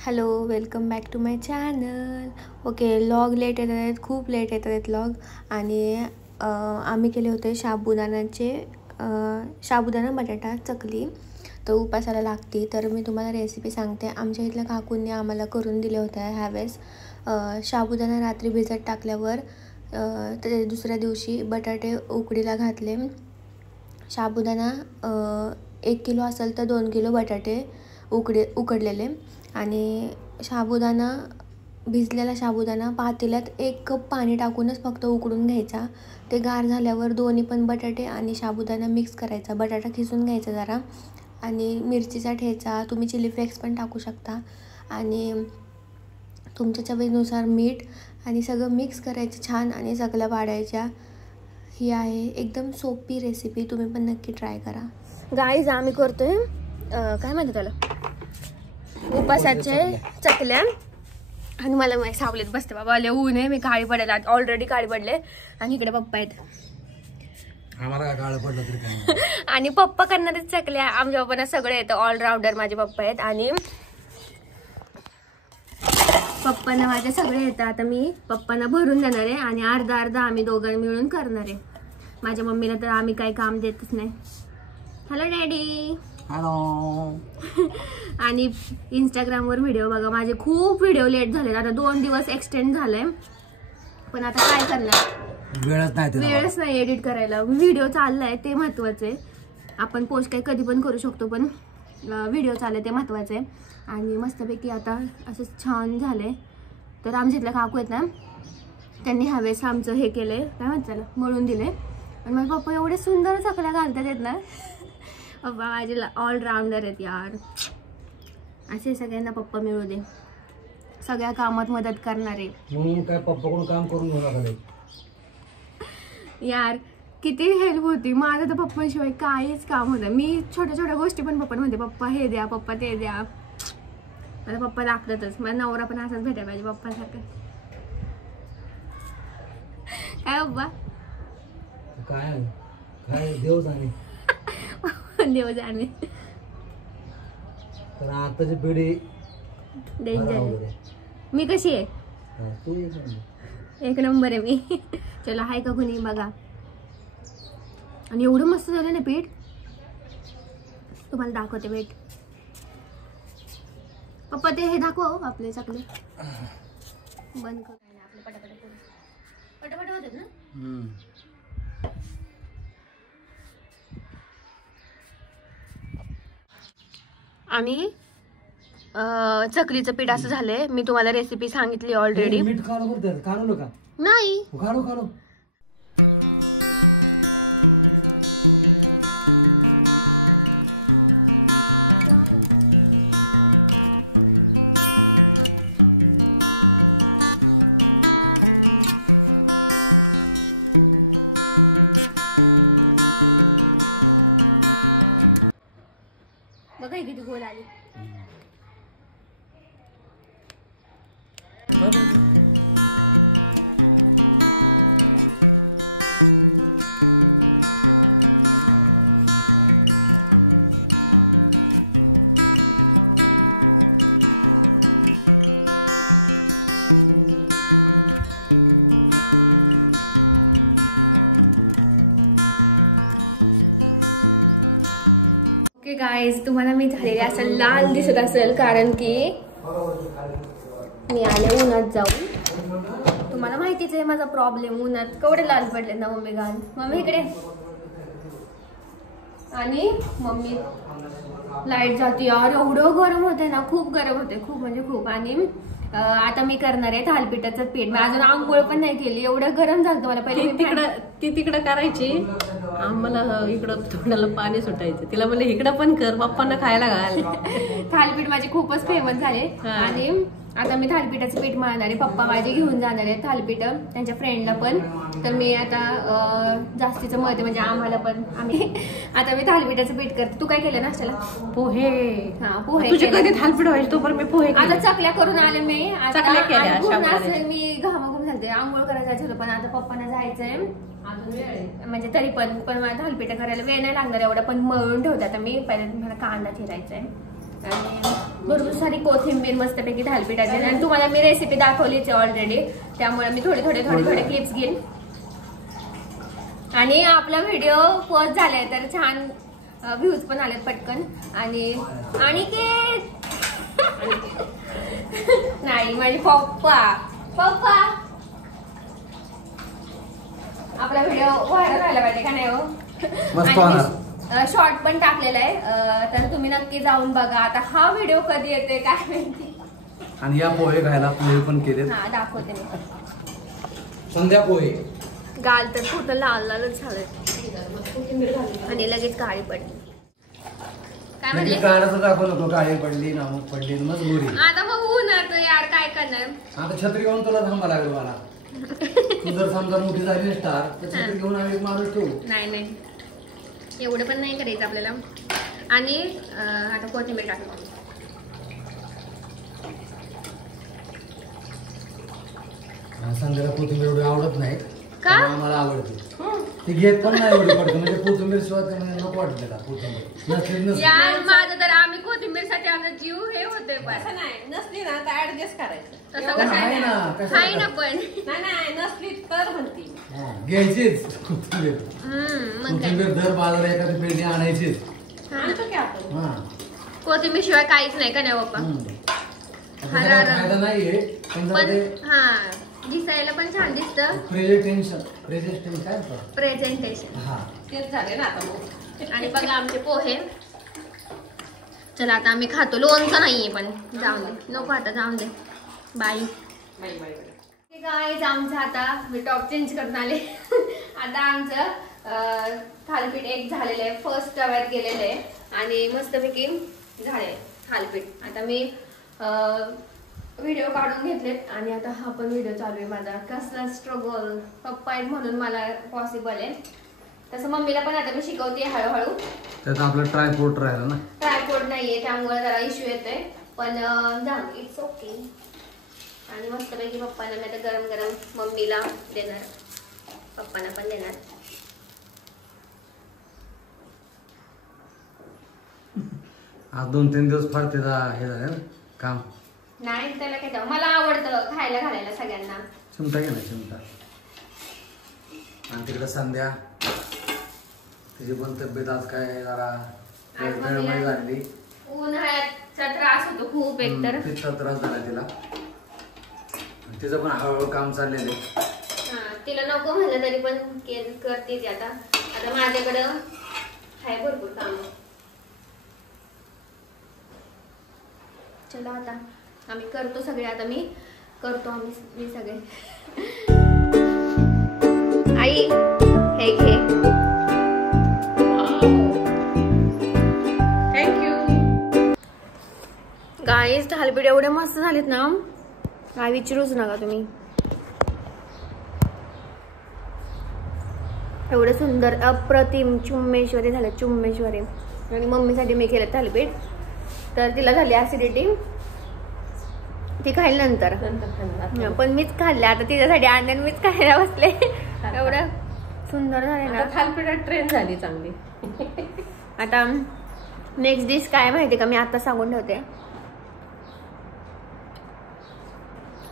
Hello, welcome back to my channel. Okay, vlog late येत आहेत, खूप लेट येत आहेत व्लॉग. आणि आम्ही केले होते साबुदाणा बटाटा चकली. तर उपासाला लागते, तर मी तुम्हाला रेसिपी सांगते. आमच्या इथल्या काकूंनी आम्हाला करून दिले होत्या ह्यावेळेस. साबुदाणा रात्री भिजत टाकल्यावर तर दुसऱ्या दिवशी बटाटे उकडीला घातले. साबुदाणा 1 किलो असेल तर 2 किलो बटाटे उकडलेले. आणि भिजलेला साबुदाणा पातेल्यात 1 कप पाणी टाकूनच फक्त उकडून घ्यायचा. ते गार झाल्यावर दोन्ही पण बटाटे आणि साबुदाणा मिक्स करायचा. बटाटा खिसून घ्यायचा जरा, आणि मिरचीचा ठेचा, तुम्ही चिली फ्लेक्स पण टाकू शकता, आणि तुमच्या चवीनुसार मीठ, आणि सगळं मिक्स करायचं छान आणि चकल्या पाडायच्या. ही आहे एकदम सोपी रेसिपी, तुम्ही पण नक्की ट्राय करा. गाईज, आम्ही करतोय काय म्हणतात त्याला, उपासाचे चकल्या. आणि मला सावलीत बसते बाबा, लय ऊन आहे, मी काळी पडायला ऑलरेडी काळी पडले. आणि इकडे पप्पा आहेत, आम्हाला काळं पडलं तरी काय. आणि पप्पा करणारे चकल्या. आमच्या पप्पांना सगळे येतं, ऑलराऊंडर माझे पप्पा आहेत. आणि पप्पांना माझे सगळे येतं. आता मी पप्पांना भरून देणार आहे आणि अर्धा अर्धा आम्ही दोघांनी मिळून करणार आहे. माझ्या मम्मीला तर आम्ही काही काम देतच नाही. Hello daddy. हॅलो. आणि इंस्टाग्रामवर व्हिडिओ बघा माझे, खूप व्हिडिओ लेट झाले. आता 2 दिवस एक्सटेंड झालंय, पण आता काय करणार, वेळच नाही एडिट करायला. व्हिडिओ चाललाय ते महत्वाचं आहे. आपण पोस्ट काही कधी पण करू शकतो, पण व्हिडिओ चाललाय ते महत्वाचं आहे. आणि मस्तपैकी आता असं छान झालंय. तर आमच्या इथल्या काकू आहेत ना, त्यांनी ह्यावेळेस आमचं हे केलंय, काय म्हणतात त्याला, मळून दिले. आणि माझे पप्पा एवढे सुंदर चकल्या घालतात आहेत ना. पप्पा माझे ऑलराऊंडर आहेत यार. असे सगळ्यांना पप्पा मिळू दे, सगळ्या कामात मदत करणारे. म्हणून काय पप्पाकडून काम करून घेऊ यार, किती हेल्प होती. माझं तर पप्पांशिवाय काहीच काम होतं. मी छोट्या छोट्या गोष्टी पण पप्पा म्हणते, पप्पा हे द्या, पप्पा ते द्या. मला पप्पा लागतातच. माझा नवरा पण असाच भेटायला पाहिजे पप्पासारखं. काय पप्पा, काय काय देव जाणे. देव जाणे. तर आताची पिढी डेंजर. मी कशी आहे, तू एक नंबर आहे मी. चला, हाय का कुणी बघा. आणि एवढं मस्त झालं ना पीठ, तुम्हाला दाखवते वेट. पप्पा ते हे दाखव आपले चकले. बंद कर आपले, पटापट होतात ना. आणि चकलीचं पीठ असं झालंय. मी तुम्हाला रेसिपी सांगितली ऑलरेडी. मीठ काढू का नाही, काढू. बघा किती गोल आली. ओके गाईज, तुम्हाला मी झालेले असं लाल दिसत असेल, कारण की मी आले उन्हात जाऊन. तुम्हाला माहितीच आहे माझा प्रॉब्लेम, उन्हात केवढे लाल पडले ना मम्मी घाल. मम्मी इकडे. आणि मम्मी लाईट जाते यार, एवढं गरम होते ना, खूप गरम होते, खूप म्हणजे खूप. आणि आता मी करणार आहे थालपीठाचं पीठ. मी अजून आंघोळ पण नाही केली, एवढं गरम झालं मला. पहिले ती तिकडं करायची, आम्हाला इकडं तोंडाला पाणी सुटायचं. तिला म्हणलं इकडं पण कर, पप्पांना खायला घाल. थालीपीठ माझे खूपच फेमस झाले. आणि आता मी थालीपीठाचं पीठ मळणार आहे. पप्पा माझे घेऊन जाणार आहे थालीपीठ त्यांच्या फ्रेंडला पण. तर मी आता जास्तीचं मळते, म्हणजे आम्हाला पण. आता मी थालीपीठाचं पीठ करते. तू काय केलं नाश्त्याला? पोहे. हा, पोहे. तुझे कधी थालीपीठ व्हायचे तोपर्यंत मी पोहे. आता चकल्या करून आले मी. चकल्या केल्या. मी घामाघूम झालते, आंघोळ करायचं होतं, पण आता पप्पांना जायचंय अजून वेळ आहे. म्हणजे तरी पण मला थालीपीठ करायला वेळ नाही लागणार एवढं, पण मळून ठेवते आता मी. पहिले मला कांदा चिरायचा आहे आणि भरपूर सारी कोथिंबीर मस्तपैकी थालीपीठाची. आणि तुम्हाला मी रेसिपी दाखवलीच आहे ऑलरेडी, त्यामुळे मी थोडे क्लिप्स घेईन. आणि आपला व्हिडिओ पोस्ट झालाय तर छान व्ह्यूज पण आलेत पटकन. आणि नाही माझे पप्पा आपला व्हिडिओ व्हायरल व्हायला पाहिजे का नाही हो. शॉर्ट पण टाकलेला आहे, तर तुम्ही नक्की जाऊन बघा. आता हा व्हिडिओ कधी येते काय माहिती. आणि या पोहे खायला पोहे पण केले. हा दाखवते मी. संध्या पोहे गाल तर पूर्ण लालच झालंय आणि लगेच काळी पडली. काय म्हणले काळाचं दाखवलं होतं, काळी पडली नमक पडली मग गोरी. आता मग उन्हात यार काय करणार. आता छत्री घेऊन तुला थांबा लागेल मला. तू जर समजा मोठी झाली स्टार तर छत्री घेऊन आम्ही माणूस ठेवू. नाही एवढं पण नाही करायचं आपल्याला. आणि आता कोथिंबीर टाकतो. संध्याला कोथिंबीर एवढी आवडत नाही का? मला आवडते. ती घेत पण नाही एवढी पडते. म्हणजे कोथिंबीर शिवाय नको वाटत त्याला. कोथिंबीर यार माझं तर आम्ही कोथिंबीर साठी आमचा जीव हे होते. असं नाही, नसली ना तर ऍडजस्ट करायचं. तसं कसं आहे ना पण नाही नसली तर म्हणते घ्यायचीच कोथिंबीर. कोथिंबीर दर बाजारात एखादी पेंडी आणायचीच. आणतो की आपण. कोथिंबीर शिवाय काहीच नाही का नाही पप्पा. फायदा नाहीये पण हा दिसायला पण छान दिसतं. प्रेझेंटेशन तेच झाले ना आता मग. आणि बघा आमचे पोहे. चला आता आम्ही खातो. लोणचं नाहीये पण जाऊन दे, नको आता जाऊन दे. बाय. गाईज आमचं आता मी टॉप चेंज करून आले. आता आमचं थालीपीठ एक झालेलं आहे. फर्स्ट तव्यात गेलेलं आहे आणि मस्तपैकी झाले थालीपीठ. आता मी व्हिडिओ काढून घेतलेत आणि आता हा पण व्हिडिओ चालू आहे माझा. कसला स्ट्रगल. पप्पा आहेत म्हणून मला पॉसिबल आहे. तसं मम्मीला पण आता मी शिकवते हळूहळू. त्यात आपलं ट्रायपोर्ट राहिलं ना. ट्रायपोर्ट नाहीये त्यामुळे जरा इश्यू येतोय, पण जाऊ इट्स ओके. आणि मस्तपैकी पप्पांना मी आता गरम गरम मम्मीला देणार, पप्पांना पण देणार. आज 2-3 दिवस फार त्याचा हे झालं काम. नाही त्याला काय, मला आवडतं खायला घालायला सगळ्यांना. चिमटा घे ना चिमटा. आणि तिकडे संध्या तिची पण तब्येत आज काय जरा गळमळ झाली. उन्हाळ्याचा त्रास होतो खूप. एकतर तिचा त्रास झाला तिला. तिचं पण हळूहळू काम चाललेलं आहे. तिला नको म्हणलं तरी पण करते ती. आता माझ्याकडं आहे भरपूर काम. चला आता आम्ही करतो सगळे. आता मी करतो मी सगळे. आई हे घे. थँक्यू. गाईस थालीपीठ एवढे मस्त झालेत ना, काय विचारूच नका तुम्ही. एवढे सुंदर अप्रतिम चुम्मेश्वरी झाले. चुम्मेश्वरी. आणि मम्मीसाठी मी केलं थालीपीठ. तर तिला झाली ऍसिडिटी, ती खाईल नंतर. पण मीच खाल्ले आता तिच्यासाठी. आणि मीच खायला बसले. एवढं सुंदर झाले ना. थालीपीठात ट्रेन झाली चांगली. आता नेक्स्ट डिश काय माहिती का, मी आता सांगून ठेवते.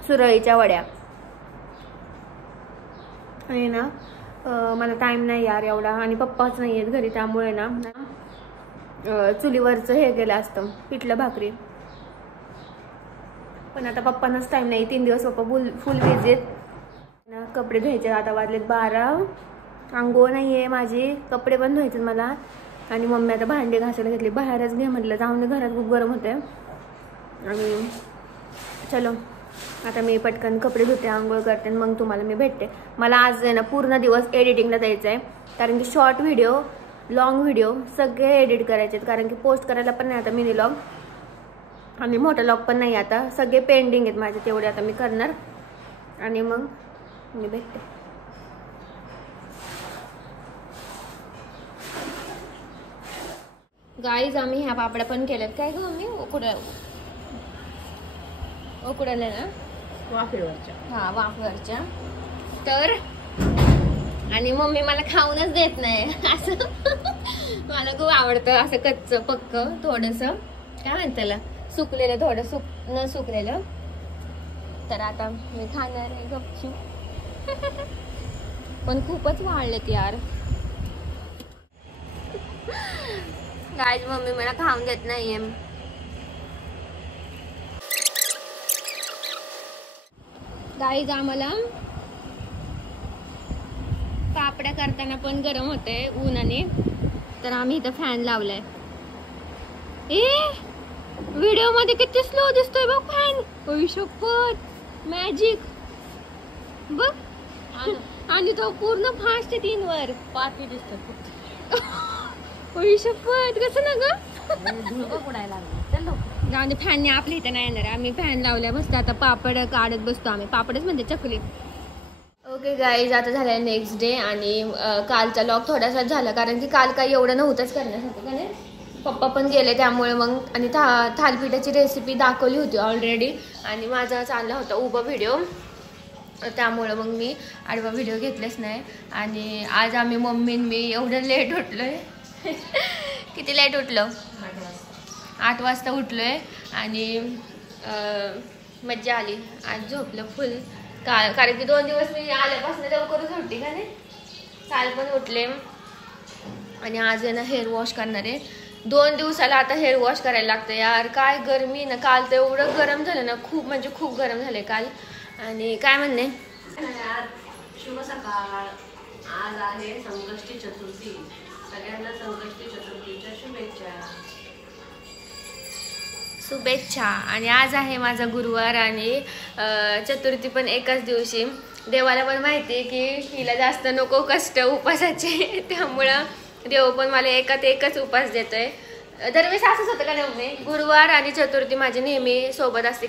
सुरळीच्या वड्या. आणि ना मला टाइम नाही यार एवढा. आणि पप्पाच नाही आहेत घरी, त्यामुळे ना चुलीवरचं हे केलं असतं पिठलं भाकरी. पण आता पप्पांनाच टाइम नाही. 3 दिवस पप्पा फुल बिझी ना. कपडे धुवायचे. आता वाजलेत 12. अंघोळ नाही आहे माझी. कपडे पण धुवायचे मला. आणि मम्मी आता भांडे घासायला घेतली. बाहेरच घे म्हटलं, जाऊन दे घरात खूप गरम होते. आणि चलो आता मी पटकन कपडे धुते, आंघोळ करते, मग तुम्हाला मी भेटते. मला आज आहे ना पूर्ण दिवस एडिटिंगला जायचं आहे. कारण की शॉर्ट व्हिडिओ, लॉंग व्हिडिओ सगळे एडिट करायचे आहेत. कारण की पोस्ट करायला पण नाही आता मिनी लॉग. आणि मोठा लॉग पण नाही आता. सगळे पेंडिंग आहेत माझे, तेवढे आता मी करणार. आणि मग मी भेटते. गाईज आम्ही ह्या पापड्या पण केल्यात. काय ग मम्मी उकडायला ना वाफेवरच्या. हा वाफेवरच्या. तर आणि मम्मी मला खाऊनच देत नाही असं. मला खूप आवडतं असं कच्च पक्क थोडस, काय म्हणतात त्याला, सुकलेलं थोडं न सुकलेलं. तर आता मी खाणार आहे गपचूप. पण खूपच वाढलेत यार. गाईज मम्मी मला खाऊन देत नाहीये. गाईज आम्हाला पापड्या करताना पण गरम होते उन्हाने, तर आम्ही इथं फॅन लावलाय. व्हिडिओ मध्ये किती स्लो दिसतोय बघ फॅन. शपथ मॅजिक बघ. आणि तो पूर्ण फास्ट आहे 3 वर पाती दिसतात. शपथ कसं ना ग उडायला जाऊन फॅनने आपल्या इथं नाही येणार. आम्ही फॅन लावल्या मस्त आता पापड काढत बसतो आम्ही. पापडच म्हणते चकली. ओके गाईज आता झालं नेक्स्ट डे आणि कालचा लॉग थोडासा झाला कारण की काल काही एवढं नव्हतंच करण्यासाठी का नाही. पप्पा पण गेले त्यामुळे मग आणि थालीपीठाची रेसिपी दाखवली होती ऑलरेडी आणि माझा चालला होता उभा व्हिडिओ, त्यामुळं मग मी आडवा व्हिडिओ घेतलेच नाही. आणि आज आम्ही मम्मी मी एवढं लेट उठलोय. किती लेट उठलो, 8 वाजता उठलोय आणि मज्जा आली. आज झोपलं फुल कारण की 2 दिवस मी आल्यापासून लवकरच उठली का नाही. काल पण उठले आणि आज आहे ना हेअर वॉश करणार आहे. 2 दिवसाला आता हेअर वॉश करायला लागतं यार. काय गरमी ना, काल तर एवढं गरम झालं ना, खूप म्हणजे खूप गरम झाले काल. आणि काय म्हणणे, शुभ सकाळ. आज आहे संकष्टी चतुर्थी. सगळ्यांना संकष्टी चतुर्थीच्या शुभेच्छा. शुभेच्छा. आणि आज आहे माझा गुरुवार आणि चतुर्थी पण एकाच दिवशी. देवाला पण माहिती आहे की हिला जास्त नको कष्ट उपासाचे, त्यामुळं देव पण मला एकच उपास देतोय. दरवेळेस असंच होतं का नाही, गुरुवार आणि चतुर्थी माझी नेहमी सोबत असते.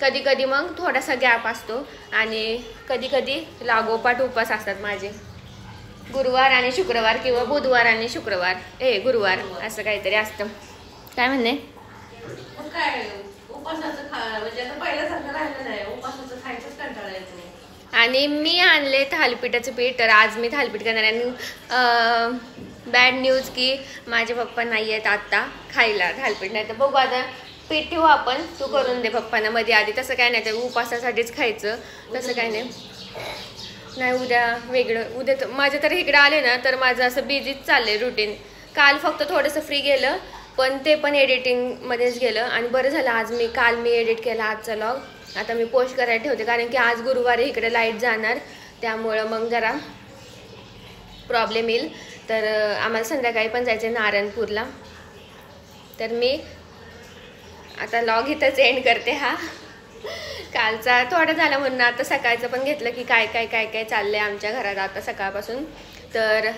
कधी कधी मग थोडासा गॅप असतो आणि कधी लागोपाठ उपास असतात माझे. गुरुवार आणि शुक्रवार किंवा बुधवार आणि शुक्रवार गुरुवार असं काहीतरी असतं. काय म्हणणे, काय उपासाचं म्हणजे आता पहिल्यासारखं राहिलं नाही. उपासाचं खायचंच कंटाळा येतो. आणि मी आणले थालीपीठाचं पीठ, तर आज मी थालीपीठ करणार आहे. आणि बॅड न्यूज की माझे पप्पा नाही आहेत आत्ता खायला थालीपीठ. नाही तर बघू आता पीठ ठेवू आपण, तू करून दे पप्पांना मध्ये आधी. तसं काय नाही, तर उपासासाठीच खायचं तसं काय नाही. उद्या वेगळं. उद्या माझ्या तर इकडे आले ना तर माझं असं बिझीच चाललंय रुटीन. काल फक्त थोडंसं फ्री गेलं पण ते पण एडिटिंगमध्येच गेलं. आणि बरं झालं आज काल मी एडिट केला आजचा लॉग. आता मी पोस्ट करायला ठेवते कारण की आज गुरुवारी इकडे लाईट जाणार, त्यामुळं मग जरा प्रॉब्लेम येईल. तर आम्हाला संध्याकाळी पण जायचं आहे नारायणपूरला. तर मी आता लॉग इथंच एंड करते. हा कालचा थोडा झाला म्हणून आता सकाळचं पण घेतलं की काय चाललं आहे आमच्या घरात आता सकाळपासून. तर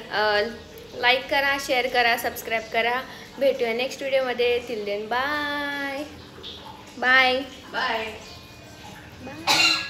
लाईक करा, शेअर करा, सबस्क्राईब करा. भेटूया नेक्स्ट व्हिडिओमध्ये. Till then bye bye bye bye.